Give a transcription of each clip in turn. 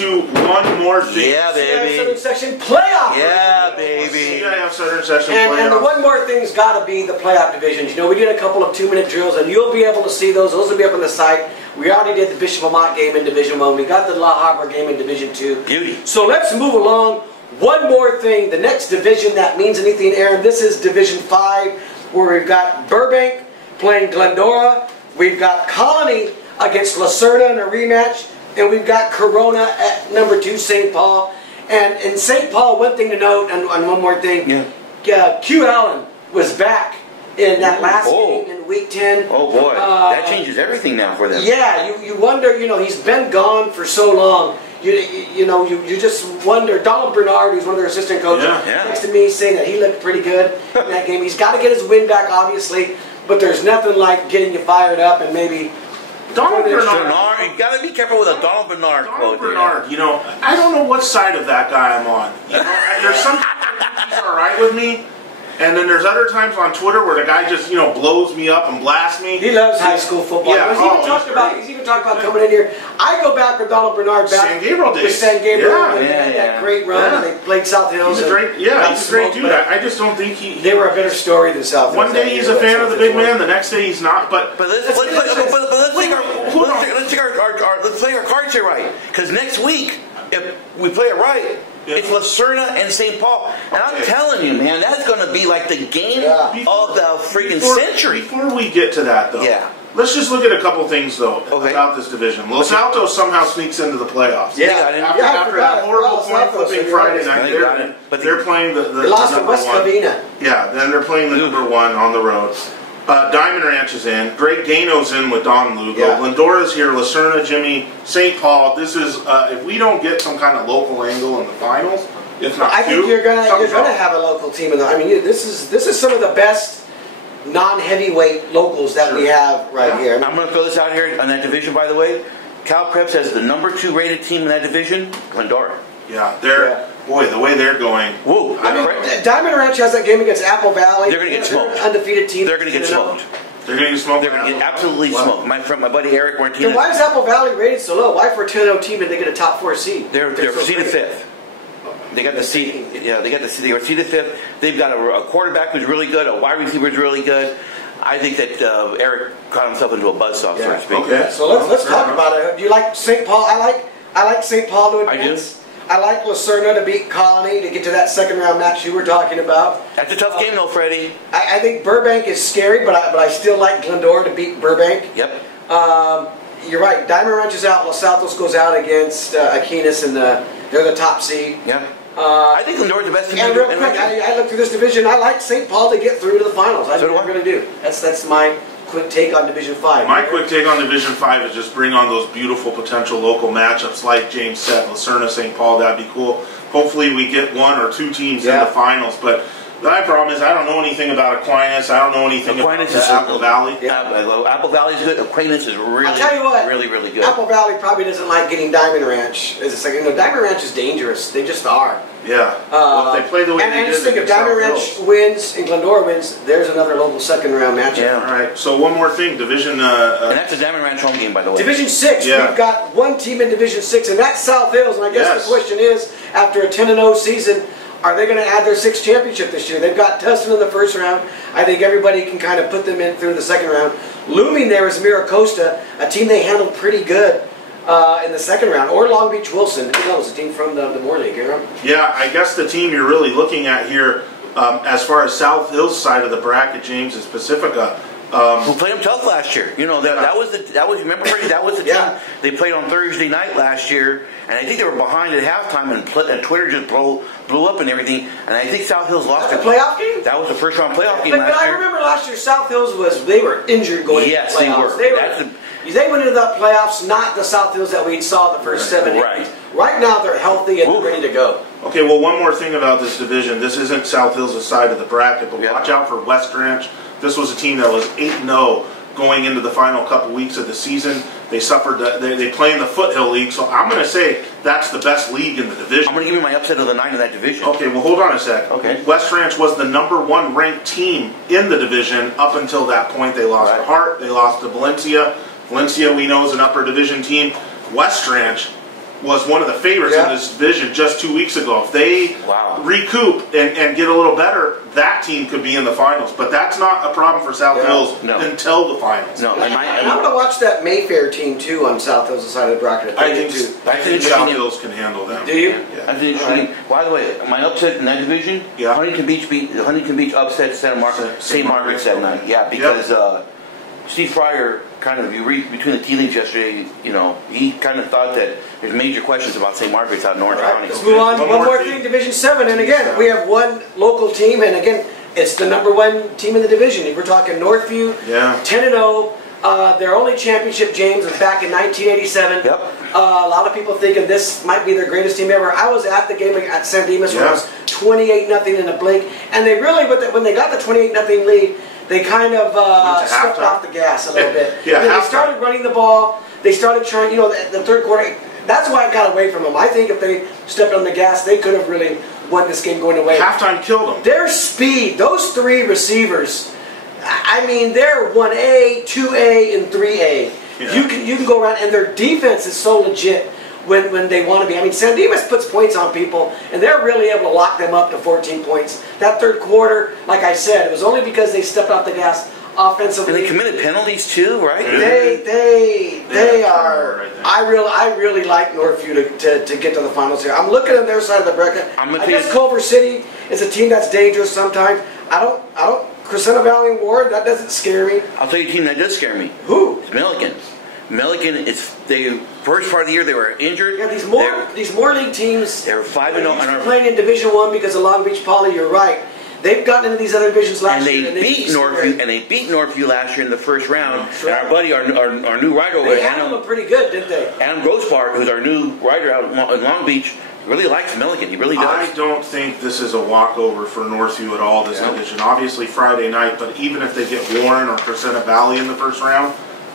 into one more thing. Yeah, baby. CIF Southern Section playoff. Yeah, baby. CIF Southern Section playoff. And the one more thing's got to be the playoff divisions. You know, we did a couple of 2-minute drills, and you'll be able to see those. Those will be up on the site. We already did the Bishop Vermont game in Division 1. We got the La Habra game in Division 2. Beauty. So let's move along. One more thing. The next division that means anything, Aaron, this is Division 5, where we've got Burbank playing Glendora. We've got Colony against Lucerna in a rematch. And we've got Corona at number 2, St. Paul. And in St. Paul, one thing to note, and one more thing, Q Allen was back in that last game in Week 10. Oh boy, that changes everything now for them. Yeah, you wonder, you know, he's been gone for so long. You just wonder. Donald Bernard, who's one of their assistant coaches, next to me saying that he looked pretty good in that game. He's got to get his win back, obviously, but there's nothing like getting you fired up and maybe... Donald Bernard, you got to be careful with a Donald Bernard quote. Bernard, you know, I don't know what side of that guy I'm on. You know, there's some he's all right with me, and then there's other times on Twitter where the guy just, you know, blows me up and blasts me. He loves high school football. Yeah, he's even talked about coming in here. I go back with Donald Bernard back San Gabriel days. With San Gabriel. Yeah, that great run. And they played South Hills. He's a great, he's a great dude. I just don't think they were a better story than South Hills. One day he's a fan of the big man, the next day he's not. But let's play our cards here right. Because next week, if we play it right, it's Lucerna and St. Paul. And I'm telling you, man, that's going to be like the game of the freaking century. Before we get to that, though, let's just look at a couple things, though, about this division. Los Altos somehow sneaks into the playoffs. After that horrible point-flipping Friday night, they're playing the lost to West Covina. Yeah, then they're playing the number 1 on the road. Diamond Ranch is in. Greg Gano's in with Don Lugo. Glendora's here. Lucerna, Jimmy, St. Paul. This is if we don't get some kind of local angle in the finals, if not I think you're gonna have a local team in the. I mean, this is some of the best non-heavyweight locals that we have right here. I'm going to throw this out here on that division. By the way, Cal Preps has the number 2 rated team in that division, Glendora. Boy, the way they're going. Whoa! I mean, Diamond Ranch has that game against Apple Valley. They're going to get smoked. Undefeated team. They're going to get smoked. They're going to get smoked. They're going to get absolutely smoked. My friend, my buddy Eric Martinez. Then why is Apple Valley rated so low? Why for a 10-0 team did they get a top 4 seed? They're seeded 5th. They got the seed. Yeah, they were seeded 5th. They've got a quarterback who's really good. A wide receiver who's really good. I think that Eric caught himself into a buzzsaw, so to speak. Okay, so let's talk about it. Do you like St. Paul? I like St. Paul to advance. I like Lucerna to beat Colony to get to that second round match you were talking about. That's a tough game, though, Freddie. I think Burbank is scary, but I still like Glendora to beat Burbank. Yep. You're right. Diamond Ranch is out. Los Altos goes out against Aquinas, and they're the top seed. Yeah. I think Glendora's the best team. And real quick, I looked through this division. I like St. Paul to get through to the finals. I think what we're going to do. That's my quick take on Division 5. My quick take on Division 5 is just bring on those beautiful potential local matchups like James said, Lucerna, St. Paul. That'd be cool. Hopefully we get 1 or 2 teams in the finals. But my problem is I don't know anything about Aquinas. I don't know anything about Apple Valley. Apple Valley's good. Aquinas is really, I'll tell you what, really, really good. Apple Valley probably doesn't like getting Diamond Ranch. It's like, Diamond Ranch is dangerous. They just are. Yeah. Well, if they play the way they did. And just think, if Diamond Ranch wins and Glendora wins, there's another local second round matchup. Yeah. All right. So one more thing, Division. And that's a Diamond Ranch home game, by the way. Division 6. We've got one team in Division 6, and that's South Hills. And I guess the question is, after a 10-0 season, are they going to add their 6th championship this year? They've got Tustin in the first round. I think everybody can kind of put them in through the second round. Looming there is Miracosta, a team they handled pretty good in the second round. Or Long Beach Wilson. Who knows? A team from the Moore League. Yeah, I guess the team you're really looking at here, as far as South Hills side of the bracket, James, is Pacifica. Who played them tough last year? You know that was remember Freddie, that was the team they played on Thursday night last year, and I think they were behind at halftime, and Twitter just blew up and everything, and I think South Hills lost the playoff game. That was the first round playoff game last year. But I remember last year South Hills they were injured going into the playoffs. They went into the playoffs, not the South Hills that we saw the first 7 8 Right now they're healthy and they're ready to go. Okay, well, one more thing about this division. This isn't South Hills' side of the bracket, but watch out for West Ranch. This was a team that was 8-0 going into the final couple weeks of the season. They suffered. They play in the Foothill League, so I'm going to say that's the best league in the division. I'm going to give you my upset of the night in that division. Okay, well, hold on a sec. Okay. West Ranch was the #1 ranked team in the division up until that point. They lost to Hart. They lost to Valencia. Valencia, we know, is an upper division team. West Ranch, was one of the favorites in this division just 2 weeks ago. If they recoup and get a little better, that team could be in the finals. But that's not a problem for South Hills until the finals. No, and I'm going to watch that Mayfair team too on South Hills' side of the bracket. I think South Hills can handle them. Do you? Yeah. I think interesting. By the way, my upset in that division, Huntington Beach upset St. Margaret's that night. Yeah, because Steve Fryer kind of, you read between the tea leaves yesterday, you know, he kind of thought that there's major questions about St. Margaret's out in Orange County. Let's move on. One more thing, Division 7. And again, we have one local team, and again, it's the #1 team in the division. If we're talking Northview, 10-0. Their only championship, James, was back in 1987. Yep. A lot of people thinking this might be their greatest team ever. I was at the game at San Dimas when it was 28-0 in a blink. And they really, when they got the 28-0 lead, they kind of stepped off the gas a little bit. And then they started running the ball. They started trying, you know, the third quarter. That's why I got away from them. I think if they stepped on the gas, they could have really won this game going away. Halftime killed them. Their speed, those three receivers, I mean, they're 1A, 2A, and 3A. Yeah. You can go around, and their defense is so legit when they want to be. I mean, San Dimas puts points on people, and they're really able to lock them up to 14 points. That third quarter, like I said, it was only because they stepped off the gas offensively. And they committed penalties too, right? They are. I really like Northview to get to the finals here. I'm looking at their side of the bracket. I guess Culver City is a team that's dangerous sometimes. I don't. Crescenta Valley and Ward, that doesn't scare me. I'll tell you a team that does scare me. Who? It's Milliken. Milliken, first part of the year they were injured. Yeah, these more league teams. They're 5-0 and are playing in Division 1 because of Long Beach Poly. You're right. They've gotten into these other divisions last year. And they beat Northview last year in the first round. And our buddy, our new writer over there, handled them pretty good, didn't they? Adam Grossbart, who's our new writer out in Long Beach, really likes Milliken. He really does. I don't think this is a walkover for Northview at all, this division. Obviously Friday night, but even if they get Warren or Crescenta Valley in the first round,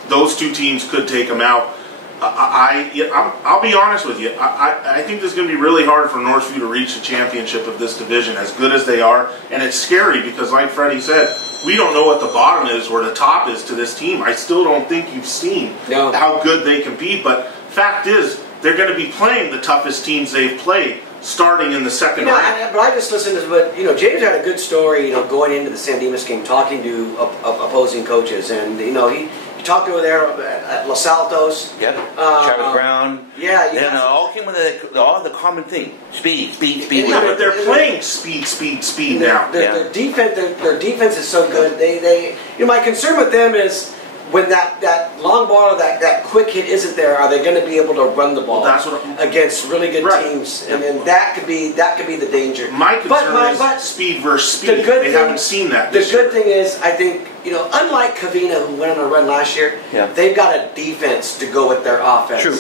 those two teams could take them out. I'll be honest with you. I think this is going to be really hard for Northview to reach the championship of this division, as good as they are. And it's scary because, like Freddie said, we don't know what the bottom is or the top is to this team. I still don't think you've seen how good they can be. But fact is, they're going to be playing the toughest teams they've played starting in the second round. But I just listened to what, James had a good story, going into the San Dimas game, talking to opposing coaches. And, he talked over there at Los Altos. Yep. Travis Brown. Yeah. And all came with the common thing: speed. Yeah, but they're playing speed now. Their defense is so good. They my concern with them is when that long ball or that quick hit isn't there, are they going to be able to run the ball against really good teams? And then that could be the danger. My concern is speed versus speed. They haven't seen that. The good thing is, I think, unlike Covina, who went on a run last year, they've got a defense to go with their offense. True.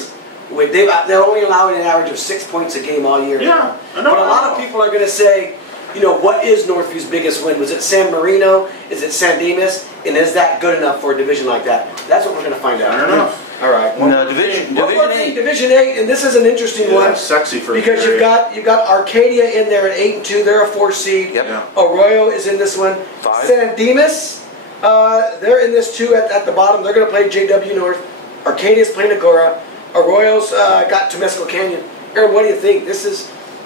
They're only allowing an average of 6 points a game all year. Yeah, but a lot of people are going to say, what is Northview's biggest win? Was it San Marino? Is it San Dimas? And is that good enough for a division like that? That's what we're going to find out. I don't know. All right. No, Division 8. Division 8, and this is an interesting one. Sexy for because you've got Arcadia in there at 8-2. They're a 4 seed. Yep. Yeah. Arroyo is in this one. 5. San Dimas, they're in this too at the bottom. They're going to play JW North. Arcadia's playing Agora. Arroyo's got Temescal Canyon. Aaron, what do you think?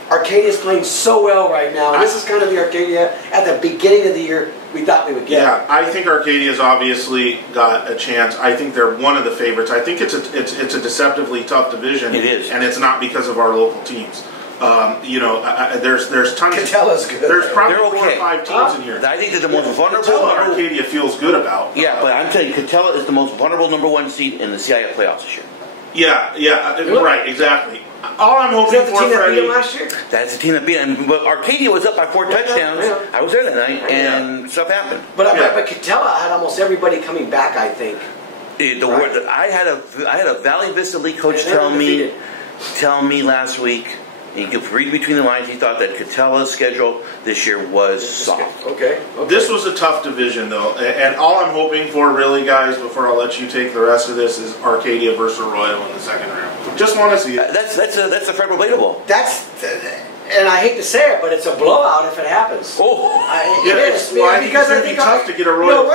Arcadia's playing so well right now. And this is kind of the Arcadia at the beginning of the year we thought we would get. Yeah, I think Arcadia's obviously got a chance. I think they're one of the favorites. I think it's a deceptively tough division. It is, and it's not because of our local teams. There's tons. Catella's good. There's probably 4 or 5 teams in here. I think they're the most vulnerable. Catella, Arcadia feels good about. Yeah, but I'm telling you, Catella is the most vulnerable #1 seed in the CIF playoffs this year. Yeah, right, exactly. All I'm hoping for, Freddie, last year? That's the team that beat them. But Arcadia was up by 4 touchdowns. Yeah. I was there that night, and stuff happened. But Catella had almost everybody coming back, I think. I had a Valley Vista League coach tell me last week, and you could read between the lines, he thought that Catella's schedule this year was soft. Okay. This was a tough division, though. And all I'm hoping for, really, guys, before I'll let you take the rest of this, is Arcadia versus Arroyo in the second round. Just want to see it. That's a Federal Beta Bowl. and I hate to say it, but it's a blowout if it happens. Oh, because I think it's tough to get Arroyo.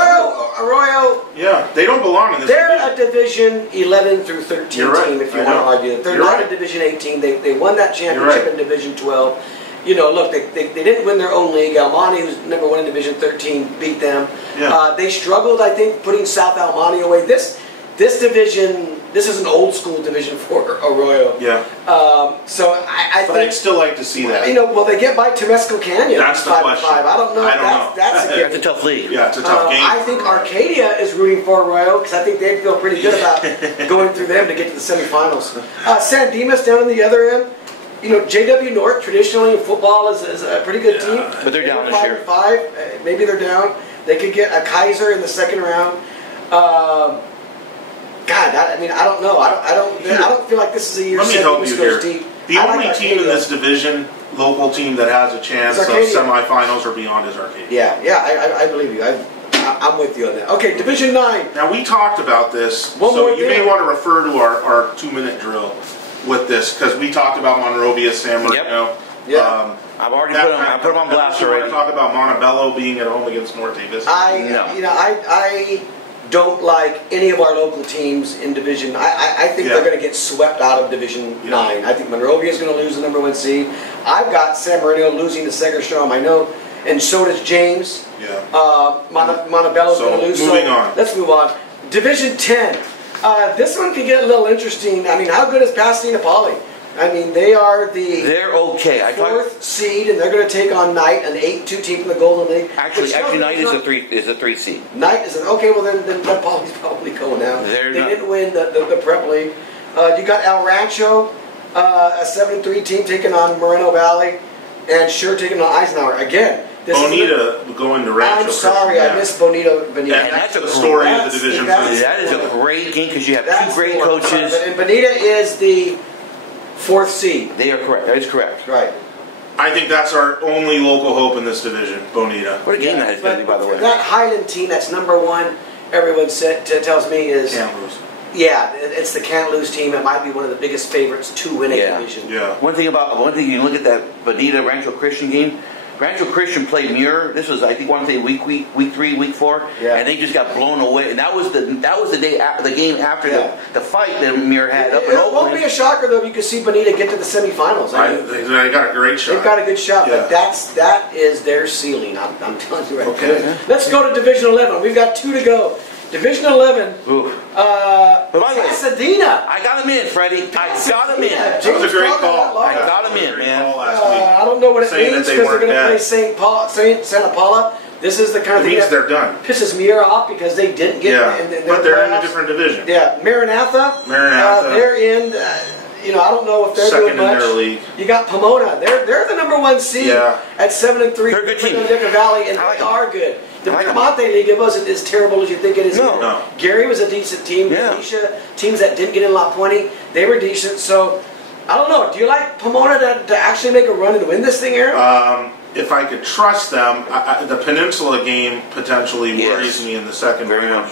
Arroyo. Yeah, they don't belong in this They're a Division 11 through 13 team, if you want to argue that. They're not a Division 18. They won that championship in Division 12. You know, look, they didn't win their own league. Almani, who's number 1 in Division 13, beat them. Yeah. They struggled, I think, putting South Almani away. This division, this is an old school Division 4 Arroyo. Yeah. So I think I'd still like to see that. You know, will they get by Temescal Canyon? That's the question. 5-5. I don't know. That's a tough league. Yeah, it's a tough game. I think Arcadia is rooting for Arroyo because I think they feel pretty good about going through them to get to the semifinals. San Dimas down on the other end. You know, JW North traditionally in football is a pretty good team. But they're down this year. 5-5. Maybe they're down. They could get a Kaiser in the second round. God, I don't know. I don't feel like this is a year. Let me help you here. Deep. The only team in this division, local team that has a chance of semifinals or beyond is Arcadia. Yeah, I believe you. I'm with you on that. Okay, Division 9. Now we talked about this, so you may want to refer to our 2-minute drill with this because we talked about Monrovia, San Marino. Yeah. I've already put them on blast already. We talk about Montebello being at home against Norte Vista. I don't like any of our local teams in Division. I think they're going to get swept out of Division 9. I think Monrovia is going to lose the number 1 seed. I've got San Marino losing to Segerstrom. I know, and so does James. Yeah. Montebello's going to lose. Moving on. Let's move on. Division 10. This one can get a little interesting. I mean, how good is Pasadena Poly? I mean, they're okay. 4th seed, and they're going to take on Knight, an 8-2 team from the Golden League. Actually, Knight is a 3 seed. Knight is okay. Well, then Poly's probably going out. They didn't win the prep league. You got El Rancho, a 7-3 team taking on Moreno Valley, and Sure taking on Eisenhower again. Bonita going to Rancho. I'm sorry, I missed Bonita. And that's the story of the Division 3. That is a great game because you have 2 great coaches. And Bonita is the 4th seed. They are correct. That is correct. Right. I think that's our only local hope in this division, Bonita. What a game that is going to be, by the way. That Highland team that's number 1, everyone tells me is... Can't lose. Yeah, it's the can't lose team. It might be one of the biggest favorites to win a division. Yeah. One thing you look at that Bonita Rancho Christian game. Rancho Christian played Muir. This was, I think, week 3, week 4, and they just got blown away. And that was the day the game after the fight that Muir had up in Oakland. It won't be a shocker though if you could see Bonita get to the semifinals. They got a great shot. They've got a good shot, but that is their ceiling. I'm telling you right there. Let's go to Division 11. We've got 2 to go. Division 11. Pasadena. I got him in, Freddie. I got him in. That was a great call. I got him in, man. I don't know what it means because they're going to play Santa Paula. This is the kind of thing that they're done. Pisses me off because they didn't get in their but they're in a different division. Yeah, Maranatha. They're in. I don't know if they're second doing much. in their league. You got Pomona. They're the number 1 seed at 7-3. They're a good team. Deca Valley, and they are good. The Monte League, it wasn't as terrible as you think it is. No. Gary was a decent team. Denisha, teams that didn't get in La Puente, they were decent. So, I don't know. Do you like Pomona to actually make a run and win this thing, Aaron? If I could trust them, the Peninsula game potentially worries me in the second round.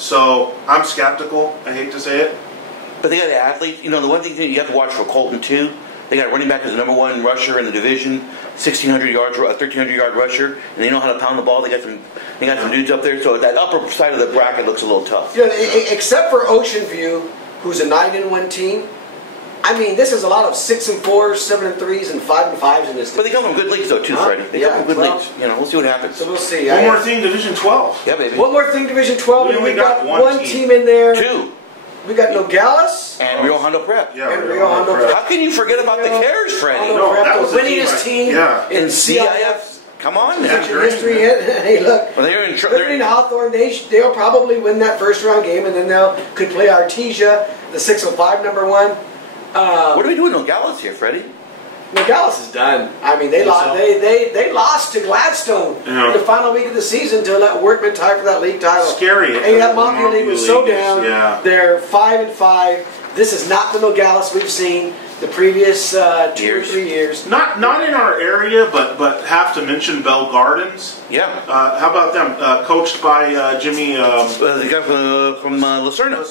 So, I'm skeptical. I hate to say it. But they got the athletes. The one thing you have to watch for Colton, too, they got a running back as the number 1 rusher in the division, 1,600 yards, 1,300-yard rusher, and they know how to pound the ball. They got some dudes up there. So that upper side of the bracket looks a little tough. Except for Ocean View, who's a 9-1 team. I mean, this is a lot of 6-4, 7-3s, and 5-5s in this. But they come from good leagues, though, too, Freddie. They come from good leagues. We'll see what happens. So we'll see. One more thing, Division 12. Yeah, baby. One more thing, Division 12. We only got one team in there. 2. We got Nogales and Rio Hondo Prep. Yeah, and Rio Hondo Prep. How can you forget about the Cares, Freddie? No, that was the winningest team in CIF. Come on, man. History. Hey, look. Well, they're in Hawthorne. They'll probably win that first round game, and then could play Artesia, the 605 number 1. What are we doing Nogales here, Freddie? Nogales is done. I mean, they lost to Gladstone in the final week of the season to let Workman tie for that league title. Scary. And that Mafia League was so down. Yeah. They're 5-5. This is not the Nogales we've seen the previous 2 or 3 years. Not in our area, but have to mention Bell Gardens. Yeah. How about them? Coached by Jimmy. The guy from Lucerna.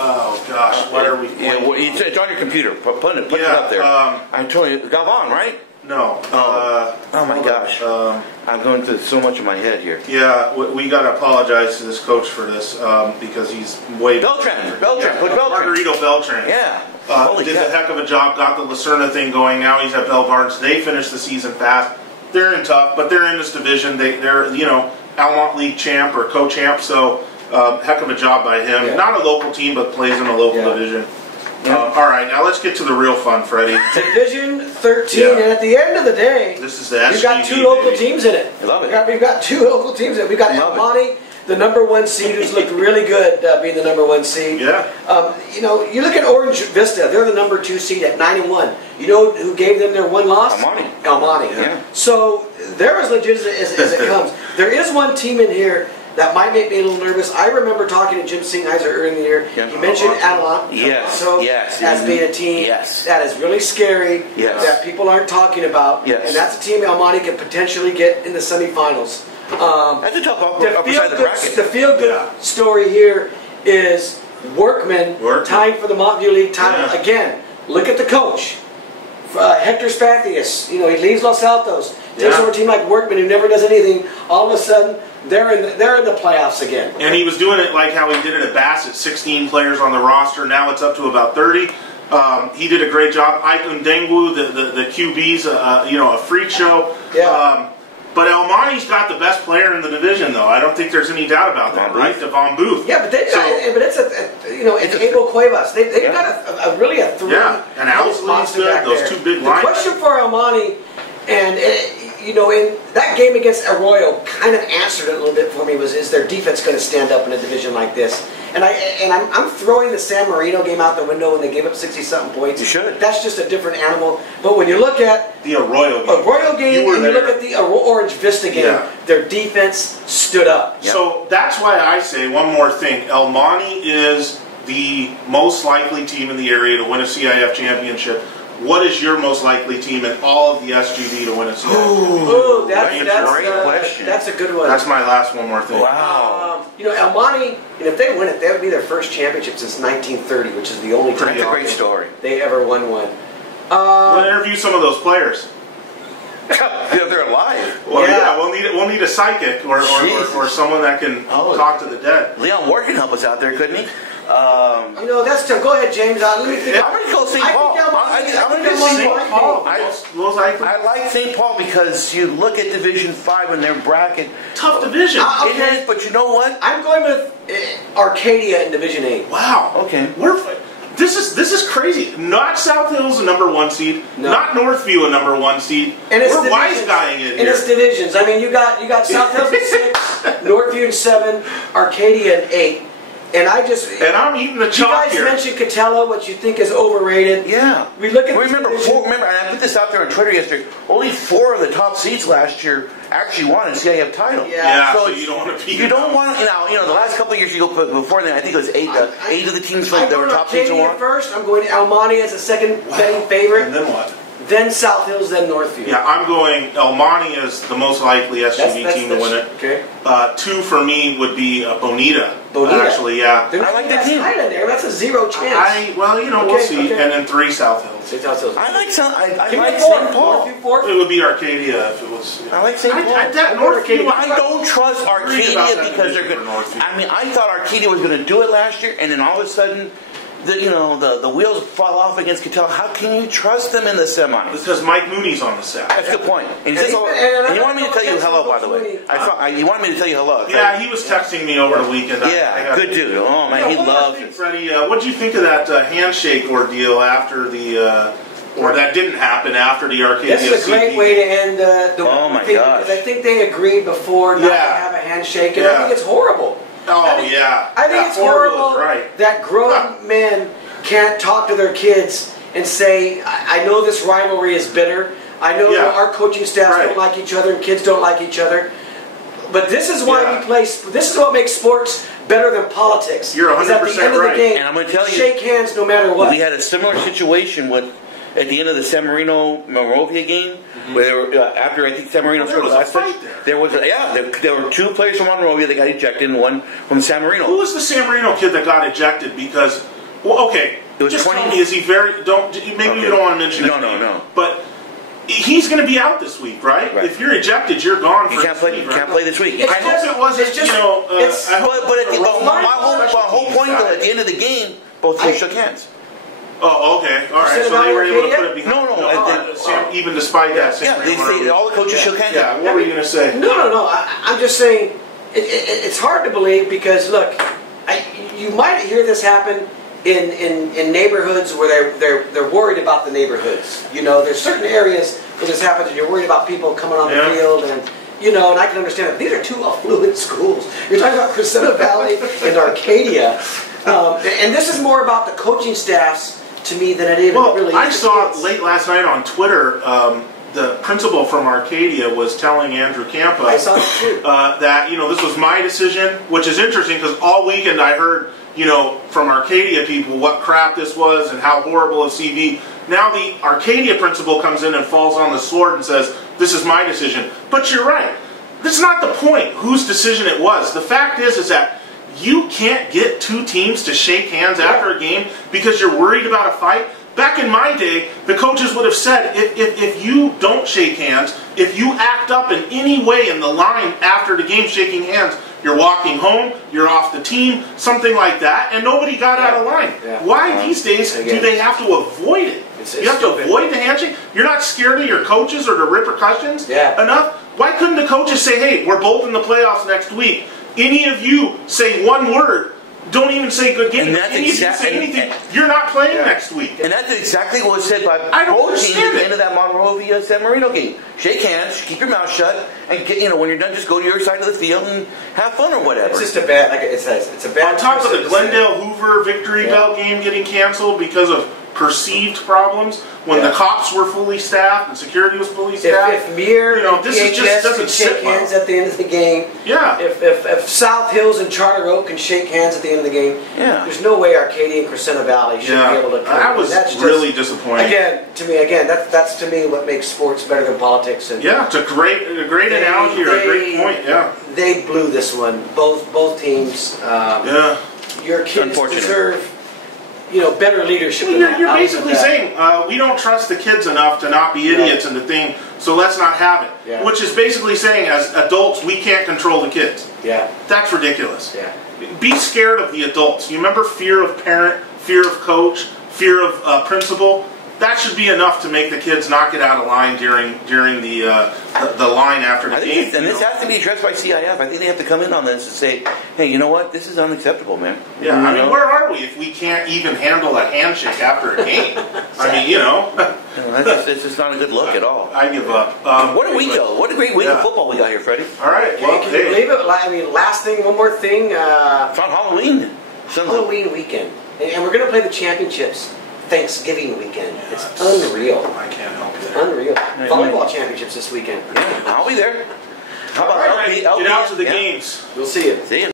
Oh gosh, what are we? Yeah, well, it's on your computer. Put it up there. I told you, Galvan, right? No. Oh my gosh. I'm going through so much in my head here. Yeah, we got to apologize to this coach for this because he's way. Beltran. Put Beltran. Margarito Beltran. Yeah. Did a heck of a job. Got the Lucerna thing going. Now he's at Bell Gardens. They finished the season fast. They're in tough, but they're in this division. They're Almont League champ or co-champ. So heck of a job by him. Yeah. Not a local team, but plays in a local division. Yeah. All right, now let's get to the real fun, Freddie. Division 13, and at the end of the day, this is the SGV, we've got two local teams in it. I love it. We've got two local teams in it. We've got El Monte, the #1 seed, who's looked really good being the #1 seed. Yeah. You look at Orange Vista, they're the #2 seed at 9-1. You know who gave them their one loss? El Monte. Yeah. So they're as legit as it comes. There is one team in here that might make me a little nervous. I remember talking to Jim Singheiser earlier in the year. Yeah. He mentioned Adelante. Yes. So as being a team that is really scary, that people aren't talking about. Yes. And that's a team El Monte could potentially get in the semifinals. That's a tough upper side of the bracket. The feel-good story here is Workman tying for the Montview League title. Yeah. Again, look at the coach. Hector Spathius, he leaves Los Altos, takes over a team like Workman who never does anything. All of a sudden, they're in the playoffs again. And he was doing it like how he did it at Bassett, 16 players on the roster. Now it's up to about 30. He did a great job. Ike Ndengwu, the QB's, a freak show. Yeah. But El Monte's got the best player in the division, though. I don't think there's any doubt about that, right? Devon Booth. Yeah, but it's Abel Cuevas. They've got a really a three. Yeah, and Owsley's good. Those two big lines. The question for El Monte, and in that game against Arroyo, kind of answered it a little bit for me. Is their defense going to stand up in a division like this? And I'm throwing the San Marino game out the window when they gave up 60-something points. You should. That's just a different animal. But when you look at the Arroyo game, and you look at the Orange Vista game, their defense stood up. Yep. So that's why I say one more thing. El Monte is the most likely team in the area to win a CIF championship. What is your most likely team in all of the SGV to win a CIF? Ooh, that's a great question. That's a good one. That's my last one more thing. Wow. El Monte, if they win it, that would be their first championship since 1930, which is the only time That's a great story. they ever won one. We'll interview some of those players. They're alive. Well, yeah, we'll need a psychic or someone that can talk to the dead. Leon Ward can help us out there, couldn't he? That's tough. Go ahead, James. Let me think. I'm going to go St. Paul. I'm going to go St. Paul. I like St. Paul because you look at Division 5 and their bracket. Tough division. It is, but you know what? I'm going with Arcadia in Division 8. Wow. Okay. This is crazy. Not South Hills a #1 seed. No. Not Northview a #1 seed. And it's we're wise-guying it here. And it's divisions. I mean, you got South Hills at 6, Northview at 7, Arcadia at 8. And I'm eating the chalk here. You guys mentioned Catella, what you think is overrated. Yeah. We look at remember, and I put this out there on Twitter yesterday, only 4 of the top seeds last year actually won a CIF title. Yeah, so you don't want to be. You don't want to, the last couple of years you go before then, I think it was 8 of the teams that were top seeds won. First, I'm going to El Monte as a second betting favorite. And then what? Then South Hills, then Northview. Yeah, I'm going El Monte as the most likely SGV team to win it. Okay. 2 for me would be Bonita. Actually, yeah. I like that team. There. That's a 0 chance. We'll see. Okay. And then 3 South Hills. I like St. Paul. It would be Arcadia if it was. I like St. Paul. I don't trust Arcadia because they're good. I mean, I thought Arcadia was going to do it last year, and then all of a sudden, the wheels fall off against Catella. How can you trust them in the semis? Because Mike Mooney's on the set. That's a good point. And he wanted me to tell you hello, by the way. He wanted me to tell you hello. Yeah, he was texting me over the weekend. Yeah, good dude. Oh, man, he loves it. Freddie, what did you think of that handshake ordeal after the... or that didn't happen after the Arcadia CP? This is a great way to end the Oh, my gosh. Because I think they agreed before not to have a handshake, and I think it's horrible. I think it's horrible that grown men can't talk to their kids and say, I know this rivalry is bitter. I know that our coaching staffs don't like each other and kids don't like each other. But this is why we play. This is what makes sports better than politics. You're 100% at the end of the game, and I'm going to tell you, shake hands no matter what. We had a similar situation with at the end of the San Marino Monrovia game, where they were, after I think San Marino scored the last touch, there were 2 players from Monrovia that got ejected and 1 from San Marino. Who was the San Marino kid that got ejected? Because, well, okay, it was just 20, tell me, is he very? Maybe you don't want to mention it. No. But he's going to be out this week, right? If you're ejected, you're gone. You can't play. You can't play this week. I hope it wasn't. My whole point though, at the end of the game, both teams shook hands. Oh, okay, all right. So they were able to put it behind. No. Even despite that. Yeah, they say all the coaches shook hands. Yeah. What were you going to say? No. I'm just saying it's hard to believe because look, you might hear this happen in neighborhoods where they're worried about the neighborhoods. You know, there's certain areas where this happens and you're worried about people coming on the field and. You know, and I can understand that. These are 2 affluent schools. You're talking about Crescenta Valley and Arcadia. And this is more about the coaching staffs to me than it even really is. I saw late last night on Twitter, the principal from Arcadia was telling Andrew Campa that, this was my decision, which is interesting because all weekend I heard, from Arcadia people what crap this was and how horrible a CV. Now the Arcadia principal comes in and falls on the sword and says, this is my decision. But you're right. That's not the point, whose decision it was. The fact is that you can't get 2 teams to shake hands after a game because you're worried about a fight. Back in my day, the coaches would have said, if you don't shake hands, if you act up in any way in the line after the game shaking hands, you're walking home, you're off the team, something like that, and nobody got out of line. Why these days do they have to avoid it? You have to avoid the handshake? You're not scared of your coaches or the repercussions enough? Why couldn't the coaches say, hey, we're both in the playoffs next week. Any of you say one word, don't even say good game. Any of you say anything, you're not playing next week. And that's exactly what was said by both teams at the end of that Monrovia San Marino game. Shake hands, keep your mouth shut, and when you're done, just go to your side of the field and have fun or whatever. It's just a bad, like it says, it's a bad. On top of the Glendale Hoover Victory Bell game getting canceled because of perceived problems, when the cops were fully staffed and security was fully staffed. If Muir and this just doesn't shake hands at the end of the game, if South Hills and Charter Oak can shake hands at the end of the game, there's no way Arcadia and Crescenta Valley should be able to. That was really disappointing. Again, that's to me what makes sports better than politics. And it's a great analogy or a great point. They blew this one. Both teams. Your kids deserve. Better leadership. Well, you're basically saying we don't trust the kids enough to not be idiots in the thing, so let's not have it. Which is basically saying, as adults, we can't control the kids. That's ridiculous. Be scared of the adults. You remember fear of parent, fear of coach, fear of principal? That should be enough to make the kids not get out of line during the line after the game. And this has to be addressed by CIF. I think they have to come in on this and say, hey, you know what? This is unacceptable, man. I mean, where are we if we can't even handle a handshake after a game? I mean, it's just not a good look at all. I give up. What a week, though. What a great week of football we got here, Freddie. All right. Well, can you believe it? I mean, last thing, one more thing. It's on Halloween. Halloween weekend. And we're going to play the championships. Thanksgiving weekend. It's unreal. I can't help it. Unreal. Volleyball championships this weekend. I'll be there. How about get out to the games? We'll see you. See you.